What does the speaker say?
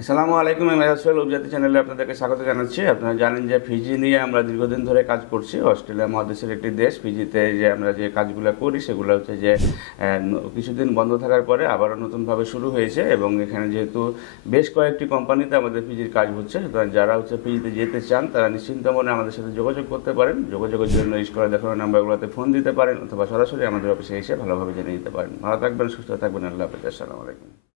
আসসালামু আলাইকুম। আমি আসল উপজাতি চ্যানেলে আপনাদেরকে স্বাগত জানাচ্ছি। আপনারা জানেন যে ফিজি নিয়ে আমরা দীর্ঘদিন ধরে কাজ করছি। অস্ট্রেলিয়া মহাদেশের একটি দেশ। ফিজিতে যে আমরা যে কাজগুলো করি সেগুলো হচ্ছে যে কিছুদিন বন্ধ থাকার পরে আবারও নতুনভাবে শুরু হয়েছে এবং এখানে যেহেতু বেশ কয়েকটি কোম্পানিতে আমাদের ফিজির কাজ হচ্ছে, সুতরাং যারা হচ্ছে ফিজিতে যেতে চান তারা নিশ্চিন্ত মনে আমাদের সাথে যোগাযোগ করতে পারেন। যোগাযোগের জন্য স্ক্রিনে দেখানো নাম্বারগুলোতে ফোন দিতে পারেন অথবা সরাসরি আমাদের অফিসে এসে ভালোভাবে জেনে নিতে পারেন। ভালো থাকবেন, সুস্থ থাকবেন। আল্লাহ হাফেজ। আসসালামু আলাইকুম।